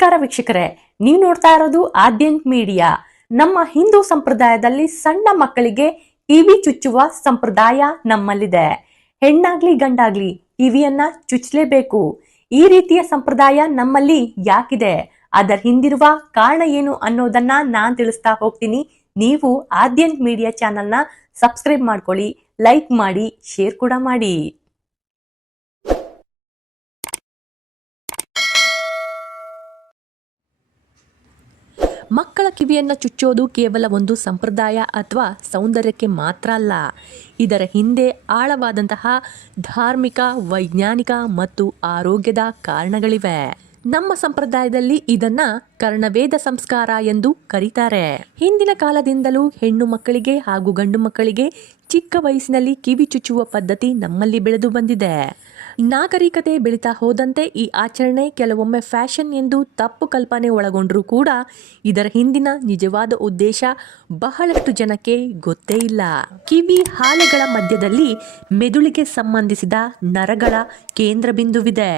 ನಮಸ್ಕಾರ ವೀಕ್ಷಕರೇ, ನೀವು ನೋಡ್ತಾ ಇರೋದು ಆದ್ಯಂತ್ ಮೀಡಿಯಾ. ನಮ್ಮ ಹಿಂದೂ ಸಂಪ್ರದಾಯದಲ್ಲಿ ಸಣ್ಣ ಮಕ್ಕಳಿಗೆ ಕಿವಿ ಚುಚ್ಚುವ ಸಂಪ್ರದಾಯ ನಮ್ಮಲ್ಲಿದೆ. ಹೆಣ್ಣಾಗ್ಲಿ ಗಂಡಾಗ್ಲಿ ಕಿವಿಯನ್ನ ಚುಚ್ಚಲೇಬೇಕು. ಈ ರೀತಿಯ ಸಂಪ್ರದಾಯ ನಮ್ಮಲ್ಲಿ ಯಾಕಿದೆ, ಅದರ ಹಿಂದಿರುವ ಕಾರಣ ಏನು ಅನ್ನೋದನ್ನ ನಾನ್ ತಿಳಿಸ್ತಾ ಹೋಗ್ತೀನಿ. ನೀವು ಆದ್ಯಂತ್ ಮೀಡಿಯಾ ಚಾನೆಲ್ನ ಸಬ್ಸ್ಕ್ರೈಬ್ ಮಾಡ್ಕೊಳ್ಳಿ, ಲೈಕ್ ಮಾಡಿ, ಶೇರ್ ಕೂಡ ಮಾಡಿ. ಮಕ್ಕಳ ಕಿವಿಯನ್ನು ಚುಚ್ಚೋದು ಕೇವಲ ಒಂದು ಸಂಪ್ರದಾಯ ಅಥವಾ ಸೌಂದರ್ಯಕ್ಕೆ ಮಾತ್ರ ಅಲ್ಲ. ಇದರ ಹಿಂದೆ ಆಳವಾದಂತಹ ಧಾರ್ಮಿಕ, ವೈಜ್ಞಾನಿಕ ಮತ್ತು ಆರೋಗ್ಯದ ಕಾರಣಗಳಿವೆ. ನಮ್ಮ ಸಂಪ್ರದಾಯದಲ್ಲಿ ಇದನ್ನ ಕರ್ಣವೇದ ಸಂಸ್ಕಾರ ಎಂದು ಕರೀತಾರೆ. ಹಿಂದಿನ ಕಾಲದಿಂದಲೂ ಹೆಣ್ಣು ಮಕ್ಕಳಿಗೆ ಹಾಗೂ ಗಂಡು ಮಕ್ಕಳಿಗೆ ಚಿಕ್ಕ ವಯಸ್ಸಿನಲ್ಲಿ ಕಿವಿ ಚುಚ್ಚುವ ಪದ್ಧತಿ ನಮ್ಮಲ್ಲಿ ಬೆಳೆದು ಬಂದಿದೆ. ನಾಗರಿಕತೆ ಬೆಳೀತಾ ಹೋದಂತೆ ಈ ಆಚರಣೆ ಕೆಲವೊಮ್ಮೆ ಫ್ಯಾಷನ್ ಎಂದು ತಪ್ಪು ಕಲ್ಪನೆ ಒಳಗೊಂಡ್ರೂ ಕೂಡ ಇದರ ಹಿಂದಿನ ನಿಜವಾದ ಉದ್ದೇಶ ಬಹಳಷ್ಟು ಜನಕ್ಕೆ ಗೊತ್ತೇ ಇಲ್ಲ. ಕಿವಿ ಹಾಲೆಗಳ ಮಧ್ಯದಲ್ಲಿ ಮೆದುಳಿಗೆ ಸಂಬಂಧಿಸಿದ ನರಗಳ ಕೇಂದ್ರ ಬಿಂದುವಿದೆ.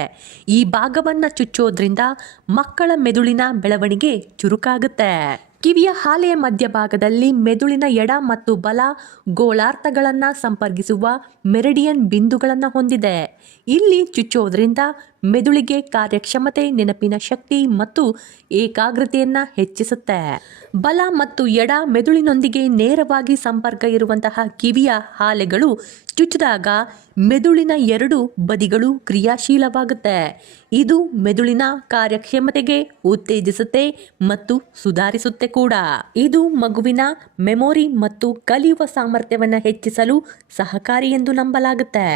ಈ ಭಾಗವನ್ನ ಚುಚ್ಚೋದ್ರಿಂದ ಮಕ್ಕಳ ಮೆದುಳಿನ ಬೆಳವಣಿಗೆ ಚುರುಕಾಗುತ್ತೆ. ಕಿವಿಯ ಹಾಲೆಯ ಮಧ್ಯಭಾಗದಲ್ಲಿ ಮೆದುಳಿನ ಎಡ ಮತ್ತು ಬಲ ಗೋಳಾರ್ಧಗಳನ್ನು ಸಂಪರ್ಕಿಸುವ ಮೆರಿಡಿಯನ್ ಬಿಂದುಗಳನ್ನು ಹೊಂದಿದೆ. ಇಲ್ಲಿ ಚುಚ್ಚೋದ್ರಿಂದ ಮೆದುಳಿಗೆ ಕಾರ್ಯಕ್ಷಮತೆ, ನೆನಪಿನ ಶಕ್ತಿ ಮತ್ತು ಏಕಾಗ್ರತೆಯನ್ನ ಹೆಚ್ಚಿಸುತ್ತೆ. ಬಲ ಮತ್ತು ಎಡ ಮೆದುಳಿನೊಂದಿಗೆ ನೇರವಾಗಿ ಸಂಪರ್ಕ ಇರುವಂತಹ ಕಿವಿಯ ಹಾಲೆಗಳು ಚುಚ್ಚಿದಾಗ ಮೆದುಳಿನ ಎರಡು ಬದಿಗಳು ಕ್ರಿಯಾಶೀಲವಾಗುತ್ತೆ. ಇದು ಮೆದುಳಿನ ಕಾರ್ಯಕ್ಷಮತೆಗೆ ಉತ್ತೇಜಿಸುತ್ತೆ ಮತ್ತು ಸುಧಾರಿಸುತ್ತೆ ಕೂಡ. ಇದು ಮಗುವಿನ ಮೆಮೊರಿ ಮತ್ತು ಕಲಿಯುವ ಸಾಮರ್ಥ್ಯವನ್ನು ಹೆಚ್ಚಿಸಲು ಸಹಕಾರಿ ಎಂದು ನಂಬಲಾಗುತ್ತೆ.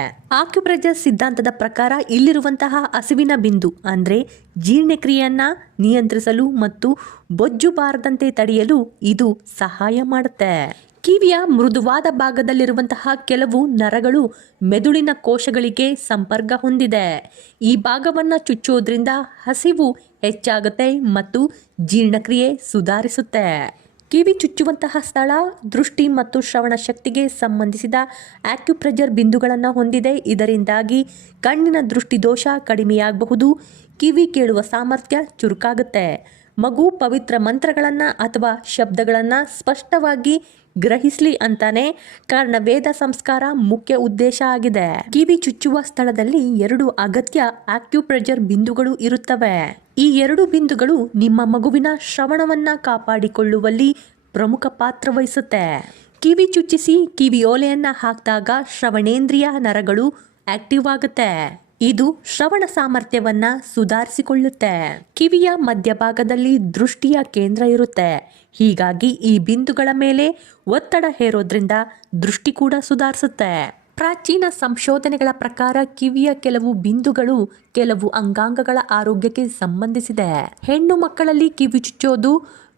ಆಕ್ಯುಪ್ರೆಷರ್ ಸಿದ್ಧಾಂತದ ಪ್ರಕಾರ ಇಲ್ಲಿರುವಂತಹ ಹಸಿವಿನ ಬಿಂದು ಅಂದ್ರೆ ಜೀರ್ಣಕ್ರಿಯೆಯನ್ನ ನಿಯಂತ್ರಿಸಲು ಮತ್ತು ಬೊಜ್ಜು ಬಾರದಂತೆ ತಡೆಯಲು ಇದು ಸಹಾಯ ಮಾಡುತ್ತೆ. ಕಿವಿಯ ಮೃದುವಾದ ಭಾಗದಲ್ಲಿರುವಂತಹ ಕೆಲವು ನರಗಳು ಮೆದುಳಿನ ಕೋಶಗಳಿಗೆ ಸಂಪರ್ಕ ಹೊಂದಿದೆ. ಈ ಭಾಗವನ್ನು ಚುಚ್ಚೋದ್ರಿಂದ ಹಸಿವು ಹೆಚ್ಚಾಗುತ್ತೆ ಮತ್ತು ಜೀರ್ಣಕ್ರಿಯೆ ಸುಧಾರಿಸುತ್ತೆ. ಕಿವಿ ಚುಚ್ಚುವಂತಹ ಸ್ಥಳ ದೃಷ್ಟಿ ಮತ್ತು ಶ್ರವಣ ಶಕ್ತಿಗೆ ಸಂಬಂಧಿಸಿದ ಆಕ್ಯುಪ್ರೆಷರ್ ಬಿಂದುಗಳನ್ನು ಹೊಂದಿದೆ. ಇದರಿಂದಾಗಿ ಕಣ್ಣಿನ ದೃಷ್ಟಿ ದೋಷ ಕಡಿಮೆಯಾಗಬಹುದು, ಕಿವಿ ಕೇಳುವ ಸಾಮರ್ಥ್ಯ ಚುರುಕಾಗುತ್ತೆ. ಮಗು ಪವಿತ್ರ ಮಂತ್ರಗಳನ್ನು ಅಥವಾ ಶಬ್ದಗಳನ್ನು ಸ್ಪಷ್ಟವಾಗಿ ಗ್ರಹಿಸ್ಲಿ ಅಂತಾನೆ ಕರ್ಣವೇದ ಸಂಸ್ಕಾರ ಮುಖ್ಯ ಉದ್ದೇಶ ಆಗಿದೆ. ಕಿವಿ ಚುಚ್ಚುವ ಸ್ಥಳದಲ್ಲಿ 2 ಅಗತ್ಯ ಆಕ್ಯುಪ್ರೆಷರ್ ಬಿಂದುಗಳು ಇರುತ್ತವೆ. ಈ 2 ಬಿಂದುಗಳು ನಿಮ್ಮ ಮಗುವಿನ ಶ್ರವಣವನ್ನ ಕಾಪಾಡಿಕೊಳ್ಳುವಲ್ಲಿ ಪ್ರಮುಖ ಪಾತ್ರ ವಹಿಸುತ್ತೆ. ಕಿವಿ ಚುಚ್ಚಿಸಿ ಕಿವಿಯೋಲೆಯನ್ನ ಹಾಕಿದಾಗ ಶ್ರವಣೇಂದ್ರಿಯ ನರಗಳು ಆಕ್ಟಿವ್ ಆಗುತ್ತೆ. ಇದು ಶ್ರವಣ ಸಾಮರ್ಥ್ಯವನ್ನ ಸುಧಾರಿಸಿಕೊಳ್ಳುತ್ತೆ. ಕಿವಿಯ ಮಧ್ಯಭಾಗದಲ್ಲಿ ದೃಷ್ಟಿಯ ಕೇಂದ್ರ ಇರುತ್ತೆ. ಹೀಗಾಗಿ ಈ ಬಿಂದುಗಳ ಮೇಲೆ ಒತ್ತಡ ಹೇರೋದ್ರಿಂದ ದೃಷ್ಟಿ ಕೂಡ ಸುಧಾರಿಸುತ್ತೆ. ಪ್ರಾಚೀನ ಸಂಶೋಧನೆಗಳ ಪ್ರಕಾರ ಕಿವಿಯ ಕೆಲವು ಬಿಂದುಗಳು ಕೆಲವು ಅಂಗಾಂಗಗಳ ಆರೋಗ್ಯಕ್ಕೆ ಸಂಬಂಧಿಸಿದೆ. ಹೆಣ್ಣು ಮಕ್ಕಳಲ್ಲಿ ಕಿವಿ ಚುಚ್ಚೋದು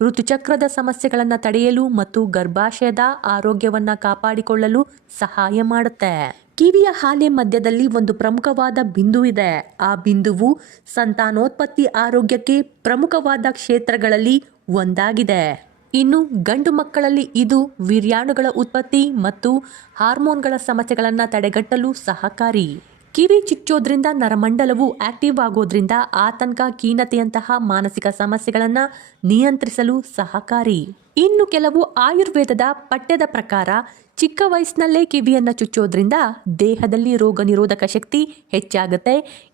ಋತುಚಕ್ರದ ಸಮಸ್ಯೆಗಳನ್ನು ತಡೆಯಲು ಮತ್ತು ಗರ್ಭಾಶಯದ ಆರೋಗ್ಯವನ್ನ ಕಾಪಾಡಿಕೊಳ್ಳಲು ಸಹಾಯ ಮಾಡುತ್ತೆ. ಕಿವಿಯ ಹಾಲೆ ಮಧ್ಯದಲ್ಲಿ ಒಂದು ಪ್ರಮುಖವಾದ ಬಿಂದು ಇದೆ. ಆ ಬಿಂದುವು ಸಂತಾನೋತ್ಪತ್ತಿ ಆರೋಗ್ಯಕ್ಕೆ ಪ್ರಮುಖವಾದ ಕ್ಷೇತ್ರಗಳಲ್ಲಿ ಒಂದಾಗಿದೆ. ಇನ್ನು ಗಂಡು ಮಕ್ಕಳಲ್ಲಿ ಇದು ವೀರ್ಯಾಣುಗಳ ಉತ್ಪತ್ತಿ ಮತ್ತು ಹಾರ್ಮೋನ್ಗಳ ಸಮಸ್ಯೆಗಳನ್ನು ತಡೆಗಟ್ಟಲು ಸಹಕಾರಿ. ಕಿವಿ ಚುಚ್ಚೋದ್ರಿಂದ ನರಮಂಡಲವು ಆಕ್ಟಿವ್ ಆಗೋದ್ರಿಂದ ಆತಂಕ, ಖಿನ್ನತೆಯಂತಹ ಮಾನಸಿಕ ಸಮಸ್ಯೆಗಳನ್ನು ನಿಯಂತ್ರಿಸಲು ಸಹಕಾರಿ. ಇನ್ನು ಕೆಲವು ಆಯುರ್ವೇದದ ಪಠ್ಯದ ಪ್ರಕಾರ ಚಿಕ್ಕ ವಯಸ್ಸಿನಲ್ಲೇ ಕಿವಿಯನ್ನು ಚುಚ್ಚೋದ್ರಿಂದ ದೇಹದಲ್ಲಿ ರೋಗ ನಿರೋಧಕ ಶಕ್ತಿ ಹೆಚ್ಚಾಗುತ್ತೆ.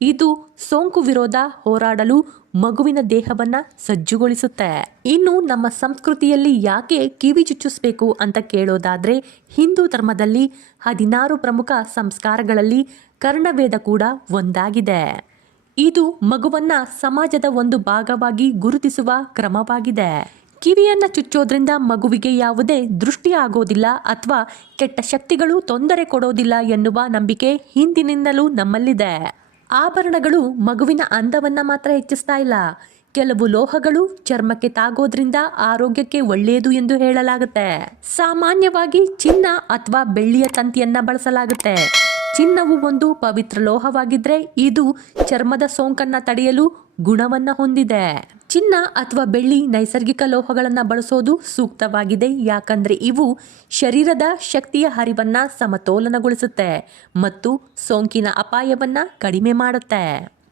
ಇದು ಸೋಂಕು ವಿರೋಧ ಹೋರಾಡಲು ಮಗುವಿನ ದೇಹವನ್ನ ಸಜ್ಜುಗೊಳಿಸುತ್ತೆ. ಇನ್ನು ನಮ್ಮ ಸಂಸ್ಕೃತಿಯಲ್ಲಿ ಯಾಕೆ ಕಿವಿ ಚುಚ್ಚಿಸ್ಬೇಕು ಅಂತ ಕೇಳೋದಾದ್ರೆ, ಹಿಂದೂ ಧರ್ಮದಲ್ಲಿ 16 ಪ್ರಮುಖ ಸಂಸ್ಕಾರಗಳಲ್ಲಿ ಕರ್ಣವೇದ ಕೂಡ ಒಂದಾಗಿದೆ. ಇದು ಮಗುವನ್ನ ಸಮಾಜದ ಒಂದು ಭಾಗವಾಗಿ ಗುರುತಿಸುವ ಕ್ರಮವಾಗಿದೆ. ಕಿವಿಯನ್ನ ಚುಚ್ಚೋದ್ರಿಂದ ಮಗುವಿಗೆ ಯಾವುದೇ ದೃಷ್ಟಿ ಆಗೋದಿಲ್ಲ ಅಥವಾ ಕೆಟ್ಟ ಶಕ್ತಿಗಳು ತೊಂದರೆ ಕೊಡೋದಿಲ್ಲ ಎನ್ನುವ ನಂಬಿಕೆ ಹಿಂದಿನಿಂದಲೂ ನಮ್ಮಲ್ಲಿದೆ. ಆಭರಣಗಳು ಮಗುವಿನ ಅಂದವನ್ನ ಮಾತ್ರ ಹೆಚ್ಚಿಸ್ತಾ ಇಲ್ಲ. ಕೆಲವು ಲೋಹಗಳು ಚರ್ಮಕ್ಕೆ ತಾಗೋದ್ರಿಂದ ಆರೋಗ್ಯಕ್ಕೆ ಒಳ್ಳೆಯದು ಎಂದು ಹೇಳಲಾಗುತ್ತೆ. ಸಾಮಾನ್ಯವಾಗಿ ಚಿನ್ನ ಅಥವಾ ಬೆಳ್ಳಿಯ ತಂತಿಯನ್ನ ಬಳಸಲಾಗುತ್ತೆ. ಚಿನ್ನವು ಒಂದು ಪವಿತ್ರ ಲೋಹವಾಗಿದ್ರೆ ಇದು ಚರ್ಮದ ಸೋಂಕನ್ನ ತಡೆಯಲು ಗುಣವನ್ನ ಹೊಂದಿದೆ. ಚಿನ್ನ ಅಥವಾ ಬೆಳ್ಳಿ ನೈಸರ್ಗಿಕ ಲೋಹಗಳನ್ನು ಬಳಸೋದು ಸೂಕ್ತವಾಗಿದೆ. ಯಾಕಂದ್ರೆ ಇವು ಶರೀರದ ಶಕ್ತಿಯ ಹರಿವನ್ನ ಸಮತೋಲನಗೊಳಿಸುತ್ತೆ ಮತ್ತು ಸೋಂಕಿನ ಅಪಾಯವನ್ನ ಕಡಿಮೆ ಮಾಡುತ್ತೆ.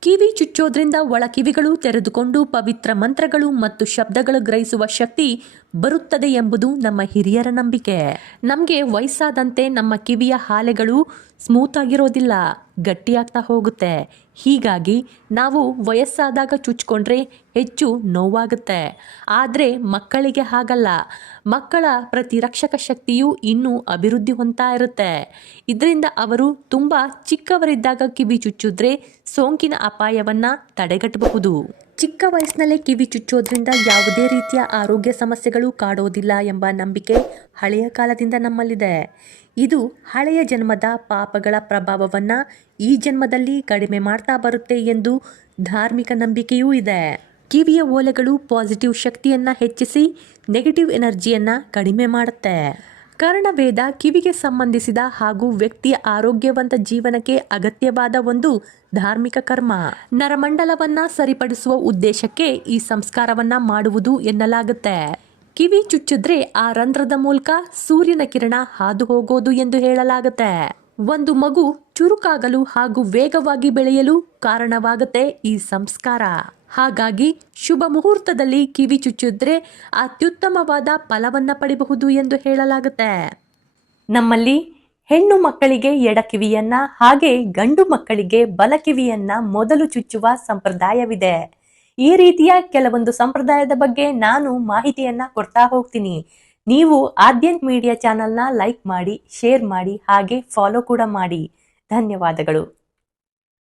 ಕಿವಿ ಚುಚ್ಚೋದ್ರಿಂದ ಒಳ ಕಿವಿಗಳು ತೆರೆದುಕೊಂಡು ಪವಿತ್ರ ಮಂತ್ರಗಳು ಮತ್ತು ಶಬ್ದಗಳು ಗ್ರಹಿಸುವ ಶಕ್ತಿ ಬರುತ್ತದೆ ಎಂಬುದು ನಮ್ಮ ಹಿರಿಯರ ನಂಬಿಕೆ. ನಮಗೆ ವಯಸ್ಸಾದಂತೆ ನಮ್ಮ ಕಿವಿಯ ಹಾಲೆಗಳು ಸ್ಮೂತ್ ಆಗಿರೋದಿಲ್ಲ, ಗಟ್ಟಿಯಾಗ್ತಾ ಹೋಗುತ್ತೆ. ಹೀಗಾಗಿ ನಾವು ವಯಸ್ಸಾದಾಗ ಚುಚ್ಕೊಂಡ್ರೆ ಹೆಚ್ಚು ನೋವಾಗುತ್ತೆ. ಆದರೆ ಮಕ್ಕಳಿಗೆ ಹಾಗಲ್ಲ. ಮಕ್ಕಳ ಪ್ರತಿರಕ್ಷಕ ಶಕ್ತಿಯು ಇನ್ನೂ ಅಭಿವೃದ್ಧಿ ಹೊಂದ್ತಾ ಇರುತ್ತೆ. ಇದರಿಂದ ಅವರು ತುಂಬ ಚಿಕ್ಕವರಿದ್ದಾಗ ಕಿವಿ ಚುಚ್ಚಿದ್ರೆ ಸೋಂಕಿನ ಅಪಾಯವನ್ನು ತಡೆಗಟ್ಟಬಹುದು. ಚಿಕ್ಕ ವಯಸ್ಸಿನಲ್ಲೇ ಕಿವಿ ಚುಚ್ಚೋದ್ರಿಂದ ಯಾವುದೇ ರೀತಿಯ ಆರೋಗ್ಯ ಸಮಸ್ಯೆಗಳು ಕಾಡೋದಿಲ್ಲ ಎಂಬ ನಂಬಿಕೆ ಹಳೆಯ ಕಾಲದಿಂದ ನಮ್ಮಲ್ಲಿದೆ. ಇದು ಹಳೆಯ ಜನ್ಮದ ಪಾಪಗಳ ಪ್ರಭಾವವನ್ನು ಈ ಜನ್ಮದಲ್ಲಿ ಕಡಿಮೆ ಮಾಡ್ತಾ ಬರುತ್ತೆ ಎಂದು ಧಾರ್ಮಿಕ ನಂಬಿಕೆಯೂ ಇದೆ. ಕಿವಿಯ ಓಲೆಗಳು ಪಾಸಿಟಿವ್ ಶಕ್ತಿಯನ್ನು ಹೆಚ್ಚಿಸಿ ನೆಗೆಟಿವ್ ಎನರ್ಜಿಯನ್ನು ಕಡಿಮೆ ಮಾಡುತ್ತೆ. ಕರ್ಣವೇದ ಕಿವಿಗೆ ಸಂಬಂಧಿಸಿದ ಹಾಗೂ ವ್ಯಕ್ತಿಯ ಆರೋಗ್ಯವಂತ ಜೀವನಕ್ಕೆ ಅಗತ್ಯವಾದ ಒಂದು ಧಾರ್ಮಿಕ ಕರ್ಮ. ನರಮಂಡಲವನ್ನ ಸರಿಪಡಿಸುವ ಉದ್ದೇಶಕ್ಕೆ ಈ ಸಂಸ್ಕಾರವನ್ನ ಮಾಡುವುದು ಎನ್ನಲಾಗುತ್ತೆ. ಕಿವಿ ಚುಚ್ಚಿದ್ರೆ ಆ ರಂಧ್ರದ ಮೂಲಕ ಸೂರ್ಯನ ಕಿರಣ ಹಾದು ಹೋಗೋದು ಎಂದು ಹೇಳಲಾಗುತ್ತೆ. ಒಂದು ಮಗು ಚುರುಕಾಗಲು ಹಾಗೂ ವೇಗವಾಗಿ ಬೆಳೆಯಲು ಕಾರಣವಾಗುತ್ತೆ ಈ ಸಂಸ್ಕಾರ. ಹಾಗಾಗಿ ಶುಭ ಮುಹೂರ್ತದಲ್ಲಿ ಕಿವಿ ಚುಚ್ಚಿದ್ರೆ ಅತ್ಯುತ್ತಮವಾದ ಫಲವನ್ನ ಪಡೆಯಬಹುದು ಎಂದು ಹೇಳಲಾಗುತ್ತೆ. ನಮ್ಮಲ್ಲಿ ಹೆಣ್ಣು ಮಕ್ಕಳಿಗೆ ಎಡಕಿವಿಯನ್ನ ಹಾಗೆ ಗಂಡು ಮಕ್ಕಳಿಗೆ ಬಲಕಿವಿಯನ್ನ ಮೊದಲು ಚುಚ್ಚುವ ಸಂಪ್ರದಾಯವಿದೆ. ಈ ರೀತಿಯ ಕೆಲವೊಂದು ಸಂಪ್ರದಾಯದ ಬಗ್ಗೆ ನಾನು ಮಾಹಿತಿಯನ್ನ ಕೊಡ್ತಾ ಹೋಗ್ತೀನಿ. ನೀವು ಆದ್ಯಂತ್ ಮೀಡಿಯಾ ಚಾನೆಲ್ನ ಲೈಕ್ ಮಾಡಿ, ಶೇರ್ ಮಾಡಿ, ಹಾಗೆ ಫಾಲೋ ಕೂಡ ಮಾಡಿ. ಧನ್ಯವಾದಗಳು.